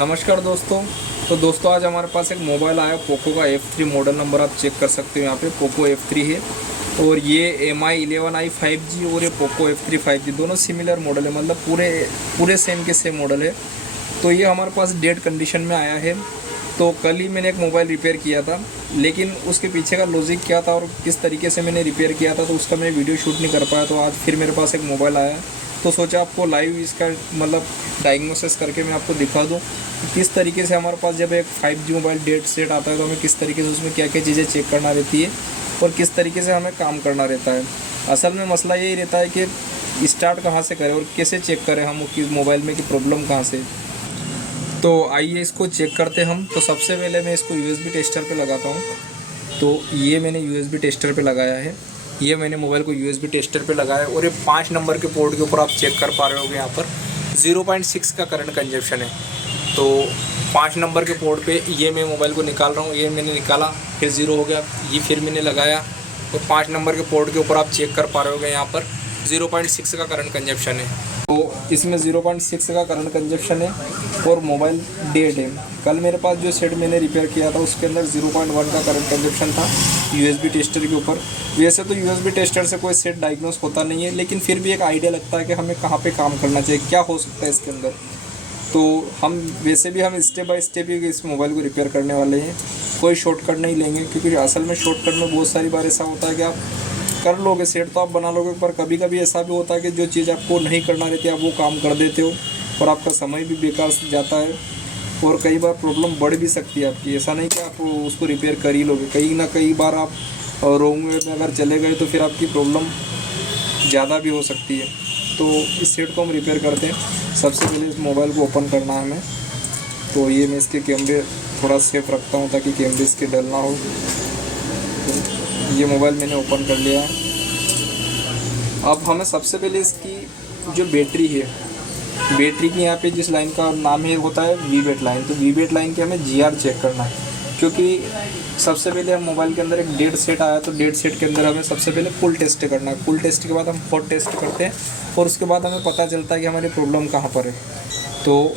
नमस्कार दोस्तों। तो दोस्तों आज हमारे पास एक मोबाइल आया पोको का F3 मॉडल नंबर आप चेक कर सकते हो। यहाँ पे पोको F3 है और ये Mi 11i 5G और ये पोको F3 5G दोनों सिमिलर मॉडल है, मतलब पूरे पूरे सेम के सेम मॉडल है। तो ये हमारे पास डेड कंडीशन में आया है। तो कल ही मैंने एक मोबाइल रिपेयर किया था, लेकिन उसके पीछे का लॉजिक क्या था और किस तरीके से मैंने रिपेयर किया था तो उसका मैं वीडियो शूट नहीं कर पाया। तो आज फिर मेरे पास एक मोबाइल आया तो सोचा आपको लाइव इसका मतलब डायग्नोसिस करके मैं आपको दिखा दूं कि किस तरीके से हमारे पास जब एक 5G मोबाइल डेड सेट आता है तो हमें किस तरीके से उसमें क्या क्या चीज़ें चेक करना रहती है और किस तरीके से हमें काम करना रहता है। असल में मसला यही रहता है कि स्टार्ट कहाँ से करें और कैसे चेक करें हम कि मोबाइल में कि प्रॉब्लम कहाँ से। तो आइए इसको चेक करते हम। तो सबसे पहले मैं इसको USB टेस्टर पे लगाता हूँ। तो ये मैंने USB टेस्टर पे लगाया है, ये मैंने मोबाइल को USB टेस्टर पे लगाया और ये 5 नंबर के पोर्ट के ऊपर आप चेक कर पा रहे होगे यहाँ पर 0.6 का करंट कंजप्शन है। तो 5 नंबर के पोर्ट पे ये मैं मोबाइल को निकाल रहा हूँ, ये मैंने निकाला फिर 0 हो गया, ये फिर मैंने लगाया और 5 नंबर के पोर्ट के ऊपर आप चेक कर पा रहे होगे यहाँ पर 0.6 का करंट कंजप्शन है। तो इसमें 0.6 का करंट कंजप्शन है और मोबाइल डेड है। कल मेरे पास जो सेट मैंने रिपेयर किया था उसके अंदर 0.1 का करंट कंजप्शन था USB टेस्टर के ऊपर। वैसे तो USB टेस्टर से कोई सेट डायग्नोस होता नहीं है, लेकिन फिर भी एक आइडिया लगता है कि हमें कहाँ पे काम करना चाहिए, क्या हो सकता है इसके अंदर। तो हम वैसे भी हम स्टेप बाय स्टेप ही इस मोबाइल को रिपेयर करने वाले हैं, कोई शॉर्टकट नहीं लेंगे, क्योंकि असल में शॉर्टकट में बहुत सारी बार ऐसा होता है कि आप कर लोगे सेट तो आप बना लोगे, पर कभी कभी ऐसा भी होता है कि जो चीज़ आपको नहीं करना रहती आप वो काम कर देते हो और आपका समय भी बेकार से जाता है और कई बार प्रॉब्लम बढ़ भी सकती है आपकी। ऐसा नहीं कि आप उसको रिपेयर कर ही लोगे, कहीं ना कई बार आप रॉन्ग वे में अगर चले गए तो फिर आपकी प्रॉब्लम ज़्यादा भी हो सकती है। तो इस सेट को हम रिपेयर करते हैं। सबसे पहले इस मोबाइल को ओपन करना है हमें। तो ये मैं इसके कैमरे थोड़ा सेफ रखता हूँ ताकि कैमरे इसके डल ना हो। तो ये मोबाइल मैंने ओपन कर लिया है। अब हमें सबसे पहले इसकी जो बैटरी है, बैटरी की यहाँ पे जिस लाइन का नाम है होता है VBAT लाइन, तो VBAT लाइन के हमें GR चेक करना है, क्योंकि सबसे पहले हम मोबाइल के अंदर एक डेड सेट आया तो डेड सेट के अंदर हमें सबसे पहले फुल टेस्ट करना है। फुल टेस्ट के बाद हम हॉट टेस्ट करते हैं और उसके बाद हमें पता चलता है कि हमारी प्रॉब्लम कहाँ पर है। तो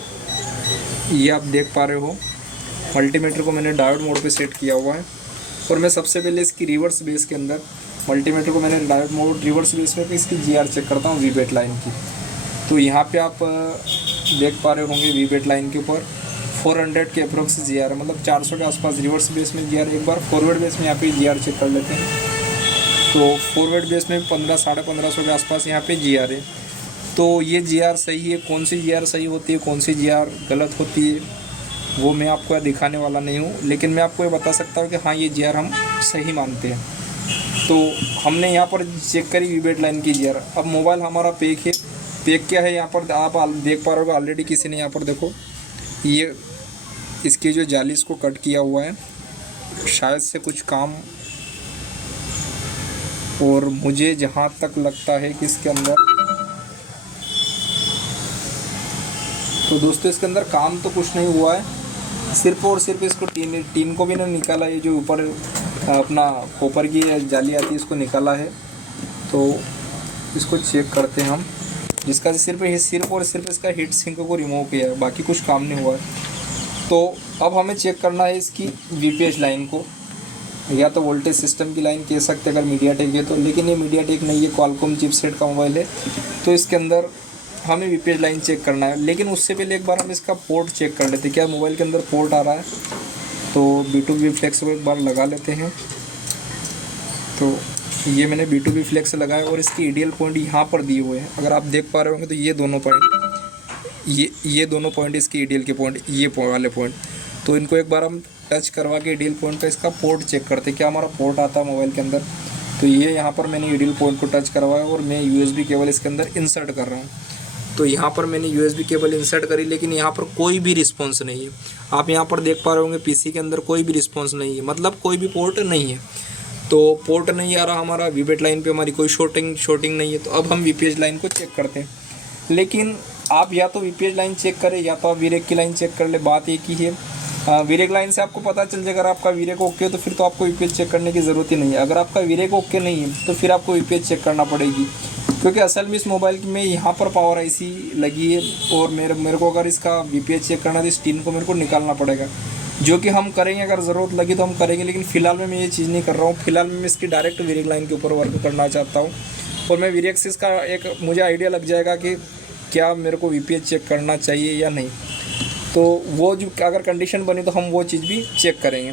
ये आप देख पा रहे हो मल्टीमीटर को मैंने डायोड मोड पे सेट किया हुआ है और मैं सबसे पहले इसकी रिवर्स बेस के अंदर मल्टीमीटर को मैंने डायोड मोड रिवर्स बेस में इसकी GR चेक करता हूँ VBAT लाइन की। तो यहाँ पे आप देख पा रहे होंगे VBAT लाइन के ऊपर 400 के अप्रोक्स GR है, मतलब 400 के आसपास रिवर्स बेस में GR। एक बार फॉरवर्ड बेस में यहाँ पे GR चेक कर लेते हैं। तो फॉरवर्ड बेस में 1500-1550 के आसपास यहाँ पे GR है। तो ये GR सही है, कौन सी GR सही होती है कौन सी GR गलत होती है वो मैं आपको दिखाने वाला नहीं हूँ, लेकिन मैं आपको ये बता सकता हूँ कि हाँ ये GR हम सही मानते हैं। तो हमने यहाँ पर चेक करी VBAT लाइन की GR। अब मोबाइल हमारा पैक है। पैक क्या है यहाँ पर आप देख पा रहे हो, ऑलरेडी किसी ने यहाँ पर देखो ये इसकी जो जाली इसको कट किया हुआ है, शायद से कुछ काम। और मुझे जहाँ तक लगता है कि इसके अंदर तो दोस्तों इसके अंदर काम तो कुछ नहीं हुआ है, सिर्फ और सिर्फ इसको टीन को भी नहीं निकाला, ये जो ऊपर अपना कॉपर की जाली आती है इसको निकाला है। तो इसको चेक करते हैं हम, जिसका सिर्फ और सिर्फ इसका हीट सिंक को रिमूव किया है, बाकी कुछ काम नहीं हुआ है। तो अब हमें चेक करना है इसकी VPH लाइन को, या तो वोल्टेज सिस्टम की लाइन कह सकते हैं अगर मीडियाटेक है तो, लेकिन ये मीडियाटेक नहीं है, क्वालकॉम चिपसेट का मोबाइल है। तो इसके अंदर हमें VPH लाइन चेक करना है, लेकिन उससे पहले एक बार हम इसका पोर्ट चेक कर लेते हैं, क्या मोबाइल के अंदर पोर्ट आ रहा है। तो B2B फ्लेक्स को एक बार लगा लेते हैं। तो ये मैंने B2B फ्लेक्स लगाया और इसकी IDL पॉइंट यहाँ पर दिए हुए हैं, अगर आप देख पा रहे होंगे तो ये दोनों पॉइंट, ये दोनों पॉइंट इसकी IDL के पॉइंट, ये वाले पॉइंट। तो इनको एक बार हम टच करवा के IDL पॉइंट पर इसका पोर्ट चेक करते हैं, क्या हमारा पोर्ट आता है मोबाइल के अंदर। तो ये यहाँ पर मैंने IDL पॉइंट को टच करवाया और मैं USB केबल इसके अंदर इंसर्ट कर रहा हूँ। तो यहाँ पर मैंने USB केबल इंसर्ट करी, लेकिन यहाँ पर कोई भी रिस्पॉन्स नहीं है। आप यहाँ पर देख पा रहे होंगे PC के अंदर कोई भी रिस्पॉन्स नहीं है, मतलब कोई भी पोर्ट नहीं है। तो पोर्ट नहीं आ रहा हमारा, VBAT लाइन पे हमारी कोई शॉर्टिंग नहीं है। तो अब हम VPH लाइन को चेक करते हैं, लेकिन आप या तो VPH लाइन चेक करें या तो आप VREC की लाइन चेक कर ले, बात एक ही है। वीरेक लाइन से आपको पता चल जाएगा। अगर आपका वीरेक ओके है तो फिर तो आपको वीपीएच चेक करने की ज़रूरत ही नहीं है। अगर आपका वीरेक ओके नहीं है तो फिर आपको वीपीएच चेक करना पड़ेगी, क्योंकि असल में इस मोबाइल में यहाँ पर पावर आईसी लगी है और मेरे को अगर इसका वीपीएच चेक करना तो इस टीन को मेरे को निकालना पड़ेगा, जो कि हम करेंगे। अगर ज़रूरत लगी तो हम करेंगे, लेकिन फ़िलहाल में मैं ये चीज़ नहीं कर रहा हूँ। फिलहाल में मैं इसकी डायरेक्ट वीरेक लाइन के ऊपर वर्क करना चाहता हूँ और मैं वीरेक से इसका एक मुझे आइडिया लग जाएगा कि क्या मेरे को वीपीएच चेक करना चाहिए या नहीं। तो वो जो अगर कंडीशन बनी तो हम वो चीज़ भी चेक करेंगे।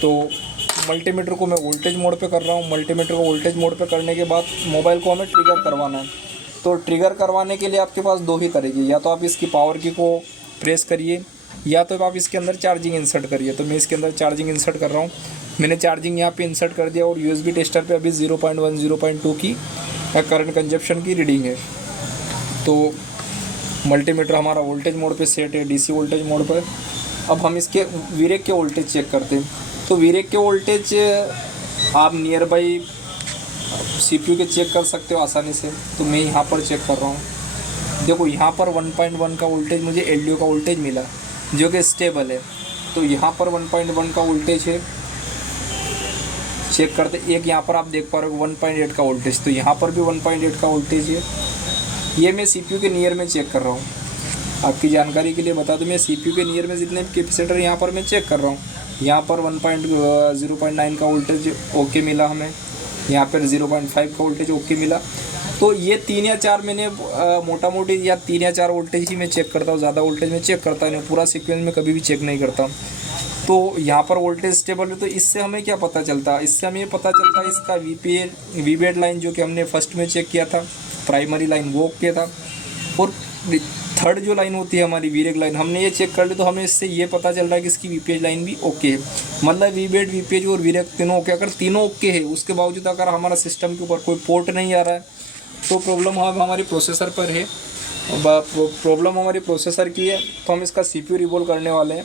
तो मल्टीमीटर को मैं वोल्टेज मोड पे कर रहा हूँ। मल्टीमीटर को वोल्टेज मोड पे करने के बाद मोबाइल को हमें ट्रिगर करवाना है। तो ट्रिगर करवाने के लिए आपके पास दो ही तरीके, या तो आप इसकी पावर की को प्रेस करिए या तो आप इसके अंदर चार्जिंग इंसर्ट करिए। तो मैं इसके अंदर चार्जिंग इंसर्ट कर रहा हूँ। मैंने चार्जिंग यहाँ पे इंसर्ट कर दिया और यूएसबी टेस्टर पे अभी 0.1 0.2 की करंट कंजप्शन की रीडिंग है। तो मल्टीमीटर हमारा वोल्टेज मोड पे सेट है, डीसी वोल्टेज मोड पर। अब हम इसके वीरेक के वोल्टेज चेक करते हैं। तो वीरेक के वोल्टेज आप नियर बाई सीपीयू के चेक कर सकते हो आसानी से। तो मैं यहाँ पर चेक कर रहा हूँ। देखो यहाँ पर 1.1 का वोल्टेज मुझे एलडीओ का वोल्टेज मिला, जो कि स्टेबल है। तो यहाँ पर 1.1 का वोल्टेज है, चेक करते। एक यहाँ पर आप देख पा रहे हो 1.8 का वोल्टेज, तो यहाँ पर भी 1.8 का वोल्टेज है। ये मैं सीपीयू के नियर में चेक कर रहा हूँ। आपकी जानकारी के लिए बता दूँ, मैं सीपीयू के नियर में जितने कैपेसिटर यहाँ पर मैं चेक कर रहा हूँ। यहाँ पर 0.9 का वोल्टेज ओके मिला हमें, यहाँ पर 0.5 का वोल्टेज ओके मिला। तो ये 3 या 4 मैंने मोटा मोटी या 3 या 4 वोल्टेज ही मैं चेक करता हूँ, ज़्यादा वोल्टेज मैं चेक करता नहीं, पूरा सीक्वेंस में कभी भी चेक नहीं करता। तो यहाँ पर वोल्टेज स्टेबल है। तो इससे हमें क्या पता चलता है? इससे हमें पता चलता है इसका वीबेड लाइन जो कि हमने फर्स्ट में चेक किया था, प्राइमरी लाइन वो ओके था। और थर्ड जो लाइन होती है हमारी वीरेक लाइन, हमने ये चेक कर ली। तो हमें इससे ये पता चल रहा है कि इसकी वीपीएच लाइन भी ओके है। मतलब वीबेड, वीपीएच और वीरेक तीनों ओके। अगर तीनों ओके है, उसके बावजूद अगर हमारा सिस्टम के ऊपर कोई पोर्ट नहीं आ रहा है तो प्रॉब्लम हमारी प्रोसेसर पर है। प्रॉब्लम हमारी प्रोसेसर की है। तो हम इसका सीपीयू रिवॉल्व करने वाले हैं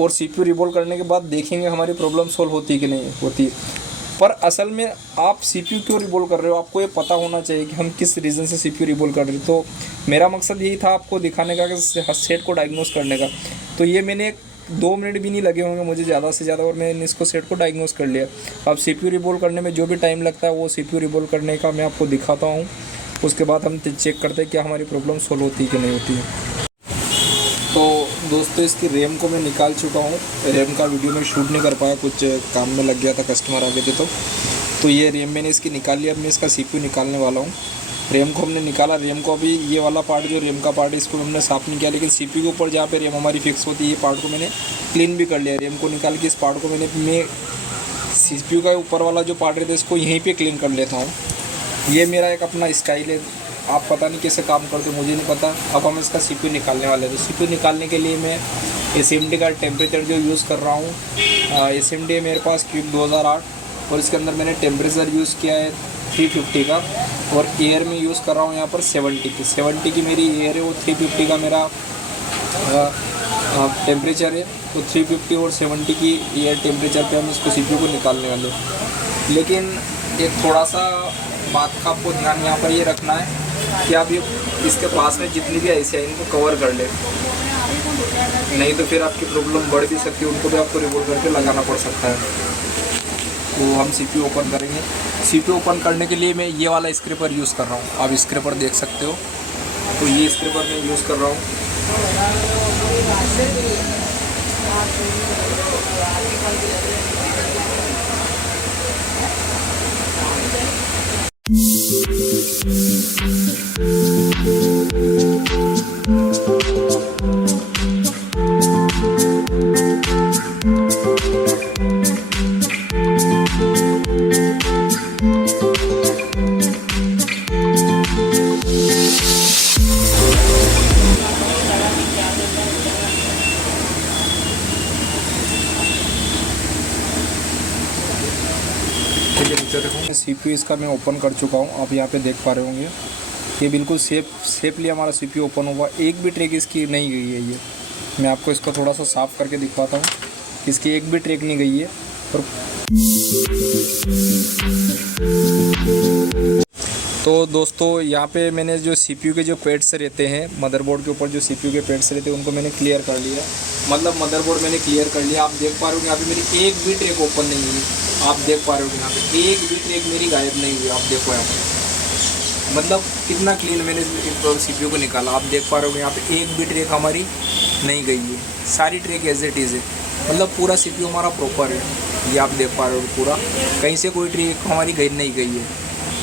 और सीपीयू रिवॉल्व करने के बाद देखेंगे हमारी प्रॉब्लम सॉल्व होती है कि नहीं होती। पर असल में आप सीपीयू क्यों रिवॉल्व कर रहे हो, आपको ये पता होना चाहिए कि हम किस रीज़न से सीपीयू रिवॉल्व कर रहे हैं। तो मेरा मकसद यही था आपको दिखाने का, कि सेट को डायग्नोस करने का। तो ये मैंने 2 मिनट भी नहीं लगे होंगे मुझे ज़्यादा से ज़्यादा, और मैंने इसको सेट को डायग्नोस कर लिया। अब सीपीयू रिवॉल्व करने में जो भी टाइम लगता है वो सीपीयू रिवॉल्व करने का मैं आपको दिखाता हूँ। उसके बाद हम चेक करते हैं क्या हमारी प्रॉब्लम सॉल्व होती है कि नहीं होती है। तो दोस्तों इसकी रैम को मैं निकाल चुका हूँ। रैम का वीडियो में शूट नहीं कर पाया, कुछ काम में लग गया था, कस्टमर आ गए थे। तो ये रैम मैंने इसकी निकाल लिया। अब मैं इसका सीपीयू निकालने वाला हूँ। रैम को हमने निकाला। रैम को अभी ये वाला पार्ट जो रैम का पार्ट है इसको हमने साफ़ नहीं किया, लेकिन सीपीयू के ऊपर जहाँ पे रैम हमारी फिक्स होती है ये पार्ट को मैंने क्लीन भी कर लिया। रैम को निकाल के इस पार्ट को मैं सीपीयू का ऊपर वाला जो पार्ट रहता है इसको यहीं पर क्लीन कर लेता हूँ। ये मेरा एक अपना स्टाइल है। आप पता नहीं कैसे काम करते, मुझे नहीं पता। अब हम इसका सीपीयू निकालने वाले हैं। तो सीपीयू निकालने के लिए मैं एसएमडी का टेम्परेचर जो यूज़ कर रहा हूँ, एसएमडी है मेरे पास क्यूब 2008 और इसके अंदर मैंने टेम्परेचर यूज़ किया है 350 का, और एयर में यूज़ कर रहा हूँ यहाँ पर 70 की मेरी एयर है, वो 350 का मेरा टेम्परेचर है। तो 350 और 70 की एयर टेम्परेचर पे हम इसको सीपीयू को निकालने वाले हैं। लेकिन एक थोड़ा सा बात का आपको ध्यान यहाँ पर ये रखना है कि आप ये इसके पास में जितनी भी ऐसी है इनको कवर कर ले, नहीं तो फिर आपकी प्रॉब्लम बढ़ भी सकती है, उनको भी आपको रिवॉल्व करके लगाना पड़ सकता है। तो हम सीपीयू ओपन करेंगे। सीपीयू ओपन करने के लिए मैं ये वाला स्क्रैपर यूज़ कर रहा हूँ, आप स्क्रैपर देख सकते हो। तो ये स्क्रैपर मैं यूज़ कर रहा हूँ। सीपीयू इसका मैं ओपन कर चुका हूँ, आप यहाँ पे देख पा रहे होंगे। ये बिल्कुल सेफली हमारा सीपीयू ओपन हुआ, एक भी ट्रैक इसकी नहीं गई है। ये मैं आपको इसको थोड़ा सा साफ़ करके दिखाता हूँ, इसकी एक भी ट्रैक नहीं गई है। और तो दोस्तों यहाँ पे मैंने जो सीपीयू के जो पैड्स रहते हैं मदरबोर्ड के ऊपर, जो सीपीयू के पैड्स रहते हैं उनको मैंने क्लियर कर लिया। मतलब मदरबोर्ड मैंने क्लियर कर लिया। आप देख पा रहे हो यहाँ पे मेरी एक भी ट्रैक ओपन नहीं हुई। आप देख पा रहे हो यहाँ पे एक भी ट्रैक मेरी गायब नहीं हुई। आप देखो यहाँ पे मतलब कितना क्लीन मैंने सीपीयू को निकाला। आप देख पा रहे हो यहाँ पे एक भी ट्रैक हमारी नहीं गई है, सारी ट्रैक एज इट इज़ है। मतलब पूरा सीपीयू हमारा प्रॉपर है, ये आप देख पा रहे हो पूरा, कहीं से कोई ट्रैक हमारी नहीं गई है।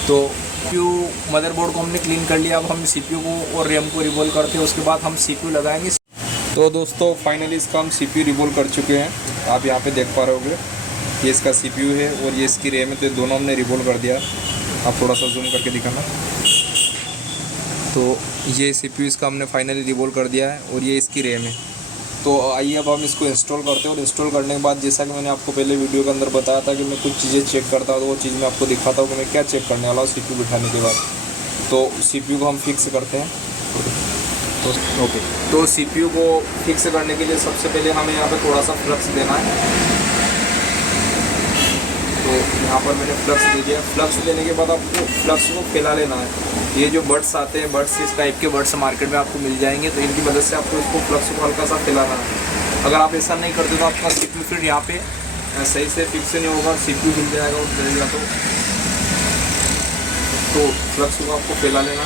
तो सीपीयू मदरबोर्ड को हमने क्लीन कर लिया। अब हम सीपीयू को और रैम को रिवॉल्व करते हैं, उसके बाद हम सीपीयू लगाएंगे। तो दोस्तों फाइनली इसका हम सीपीयू रिवॉल्व कर चुके हैं। आप यहाँ पे देख पा रहे होगे ये इसका सीपीयू है और ये इसकी रैम है, तो दोनों हमने रिवॉल्व कर दिया। आप थोड़ा सा जूम करके दिखाना। तो ये सीपीयू इसका हमने फाइनली रिवॉल्व कर दिया है और ये इसकी रैम है। तो आइए अब हम इसको इंस्टॉल करते हैं और इंस्टॉल करने के बाद जैसा कि मैंने आपको पहले वीडियो के अंदर बताया था कि मैं कुछ चीज़ें चेक करता हूँ, तो वो चीज़ मैं आपको दिखाता हूँ कि मैं क्या चेक करने वाला हूँ सीपीयू बिठाने के बाद। तो सीपीयू को हम फिक्स करते हैं। तो ओके, तो सीपीयू को फिक्स करने के लिए सबसे पहले हमें यहाँ पे थोड़ा सा फ्लक्स देना है। तो यहाँ पर मैंने फ्लक्स दे दिया। फ्लक्स देने के बाद आपको फ्लक्स को फैला लेना है। ये जो बड्स आते हैं, बड्स इस टाइप के बड्स मार्केट में आपको मिल जाएंगे, तो इनकी मदद से आपको इसको फ्लक्स को हल्का सा फैलाना है। अगर आप ऐसा नहीं करते तो आपका सीपीयू फिर यहाँ पे सही से फिक्स नहीं होगा, सीपीयू हिल जाएगा और जलेगा। तो फ्लक्स को आपको फैला लेना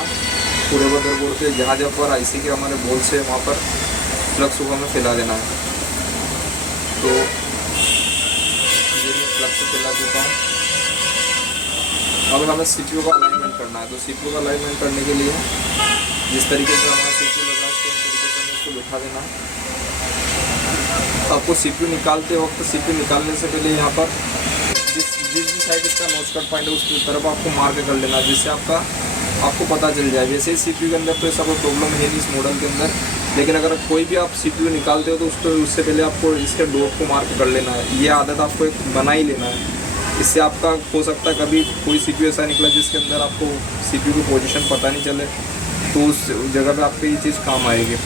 पूरे मदरबोर्ड पे, जहाँ जहाँ पर आईसी के हमारे बोल्स है वहाँ पर फ्लक्स को हमें फैला देना है। तो ये मैं फ्लक्स को फैला देता हूँ। अब हमें सीपीयू का अलाइनमेंट करना है। तो सीपीयू का अलाइनमेंट करने के लिए जिस तरीके से हमारा सीपीयू लगा है सेम तरीके से हमें इसको बिठा देना है। आपको सीपीयू निकालते वक्त सीपीयू निकालने से पहले यहाँ पर जिस भी साइड इसका नोच कट पॉइंट है उसकी तरफ आपको मार्क कर लेना, जिससे आपको पता चल जाए। वैसे ही सीपीयू के अंदर तो ऐसा कोई प्रॉब्लम है नहीं इस मॉडल के अंदर, लेकिन अगर कोई भी आप सीपीयू निकालते हो तो उससे पहले आपको इसके डॉट को मार्क कर लेना है। ये आदत आपको एक बना ही लेना है। इससे आपका हो सकता है कभी कोई सीपीयू ऐसा निकला जिसके अंदर आपको सीपीयू की पोजीशन पता नहीं चले, तो उस जगह पे आपको ये चीज़ काम आएगी।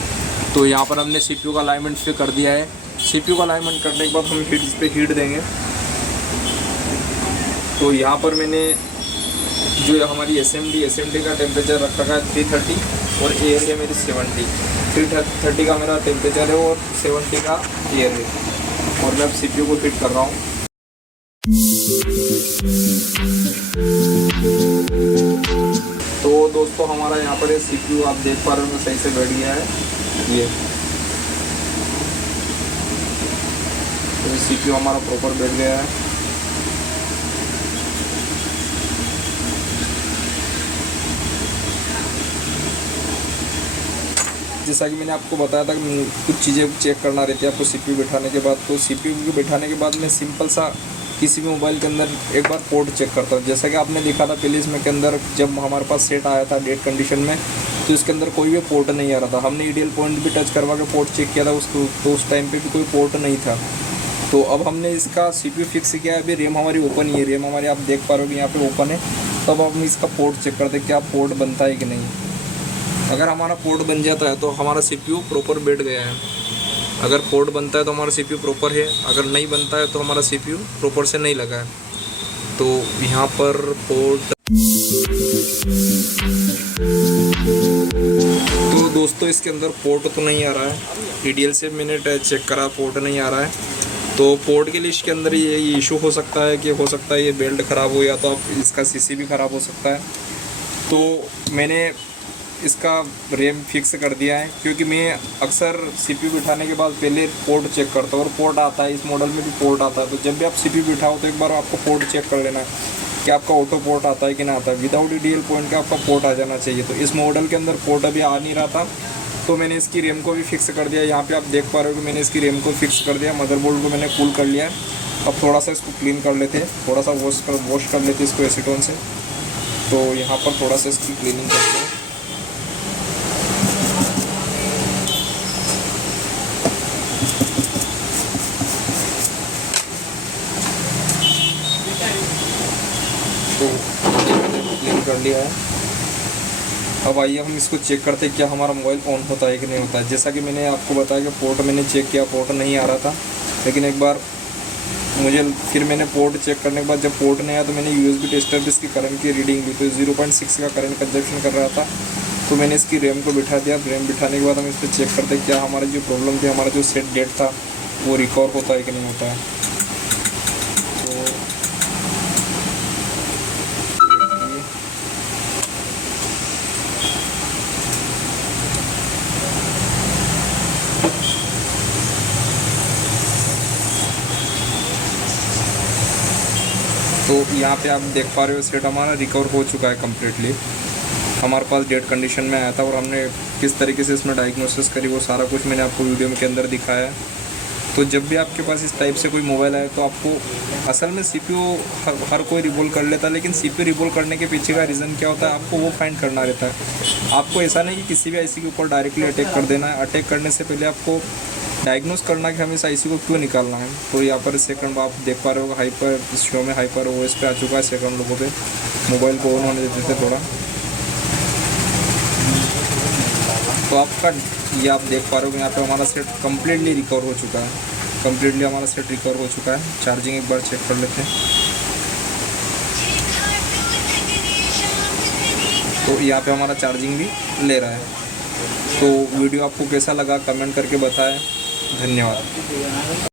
तो यहाँ पर हमने सीपीयू का अलाइनमेंट पे कर दिया है। सीपीयू का अलाइनमेंट करने के बाद हम इस पर हीट देंगे। तो यहाँ पर मैंने जो हमारी एसएमडी का टेम्परेचर रख रखा है 330 और एयर है मेरी 70। 330 का मेरा टेम्परेचर है और 70 का एयर है, और मैं अब सीपीयू को फिट कर रहा हूँ। तो दोस्तों हमारा यहाँ पर सीपीयू आप देख पा रहे हो सही से बैठ गया है। ये तो सीपीयू हमारा प्रॉपर बैठ गया है। जैसा कि मैंने आपको बताया था कि कुछ चीज़ें चेक करना रहती है आपको सीपीयू बिठाने के बाद। तो सीपीयू को बिठाने के बाद मैं सिंपल सा किसी भी मोबाइल के अंदर एक बार पोर्ट चेक करता हूँ। जैसा कि आपने देखा था पहले इसमें के अंदर जब हमारे पास सेट आया था डेट कंडीशन में, तो इसके अंदर कोई भी पोर्ट नहीं आ रहा था। हमने ईडीएल पॉइंट भी टच करवा के पोर्ट चेक किया था उसको, तो उस टाइम पे भी कोई पोर्ट नहीं था। तो अब हमने इसका सीपीयू फिक्स किया है। अभी रैम हमारी ओपन ही है, रैम हमारी आप देख पा रहे हो यहाँ पे ओपन है। तब हम इसका पोर्ट चेक करते हैं क्या पोर्ट बनता है कि नहीं। अगर हमारा पोर्ट बन जाता है तो हमारा सीपीयू प्रॉपर बैठ गया है। अगर पोर्ट बनता है तो हमारा सीपीयू प्रॉपर है, अगर नहीं बनता है तो हमारा सीपीयू प्रॉपर से नहीं लगा है। तो यहाँ पर पोर्ट, तो दोस्तों इसके अंदर पोर्ट तो नहीं आ रहा है। ईडीएल से मैंने चेक करा, पोर्ट नहीं आ रहा है। तो पोर्ट के लिए इसके अंदर ये इशू हो सकता है कि हो सकता है ये बेल्ट ख़राब हो, या तो इसका सीसी भी ख़राब हो सकता है। तो मैंने इसका रैम फिक्स कर दिया है, क्योंकि मैं अक्सर सीपीयू बिठाने के बाद पहले पोर्ट चेक करता हूँ, और पोर्ट आता है इस मॉडल में भी पोर्ट आता है। तो जब भी आप सीपीयू बिठाओ तो एक बार आपको पोर्ट चेक कर लेना है कि आपका ऑटो पोर्ट आता है कि ना आता है। विदाउट ईडीएल पॉइंट का आपका पोर्ट आ जाना चाहिए। तो इस मॉडल के अंदर पोर्ट अभी आ नहीं रहा था, तो मैंने इसकी रैम को भी फिक्स कर दिया। यहाँ पे आप देख पा रहे हो कि मैंने इसकी रैम को फिक्स कर दिया। मदरबोर्ड को मैंने कूल कर लिया। अब थोड़ा सा इसको क्लीन कर लेते हैं, थोड़ा सा वॉश कर लेते हैं इसको एसीटोन से। तो यहाँ पर थोड़ा सा इसकी क्लीनिंग करते हैं। तो क्लीन कर लिया है। अब आइए हम इसको चेक करते हैं क्या हमारा मोबाइल ऑन होता है कि नहीं होता है। जैसा कि मैंने आपको बताया कि पोर्ट मैंने चेक किया, पोर्ट नहीं आ रहा था, लेकिन एक बार मुझे फिर मैंने पोर्ट चेक करने के बाद जब पोर्ट नहीं आया तो मैंने USB टेस्टर पे इसकी करंट की रीडिंग ली, तो 0.6 का करंट कंजप्शन कर रहा था। तो मैंने इसकी रैम को बिठा दिया। रैम बिठाने के बाद हम इस पर चेक करते हैं क्या हमारी जो प्रॉब्लम थी, हमारा जो सेट डेट था वो रिकवर होता है कि नहीं होता है। तो यहाँ पे आप देख पा रहे हो सेट हमारा रिकवर हो चुका है कम्प्लीटली। हमारे पास डेट कंडीशन में आया था और हमने किस तरीके से इसमें डायग्नोसिस करी वो सारा कुछ मैंने आपको वीडियो के अंदर दिखाया है। तो जब भी आपके पास इस टाइप से कोई मोबाइल आए तो आपको असल में CPU हर कोई रिवॉल्व कर लेता है, लेकिन CPU रिवॉल्व करने के पीछे का रीज़न क्या होता है आपको वो फाइंड करना रहता है। आपको ऐसा नहीं कि किसी भी IC के ऊपर डायरेक्टली अटैक कर देना है। अटैक करने से पहले आपको डायग्नोस करना कि हमें इस IC को क्यों निकालना है। तो यहाँ पर सेकंड आप देख पा रहे हो हाइपर शो में हाइपर OS पे आ चुका है सेकंड लोगों पे। मोबाइल को ऑन होने देते थे थोड़ा, तो आपका ये आप देख पा रहे हो यहाँ पे हमारा सेट कम्प्लीटली रिकवर हो चुका है। कम्प्लीटली हमारा सेट रिकवर हो चुका है। चार्जिंग एक बार चेक कर लेते हैं। तो यहाँ पे हमारा चार्जिंग भी ले रहा है। तो वीडियो आपको कैसा लगा कमेंट करके बताएं। धन्यवाद।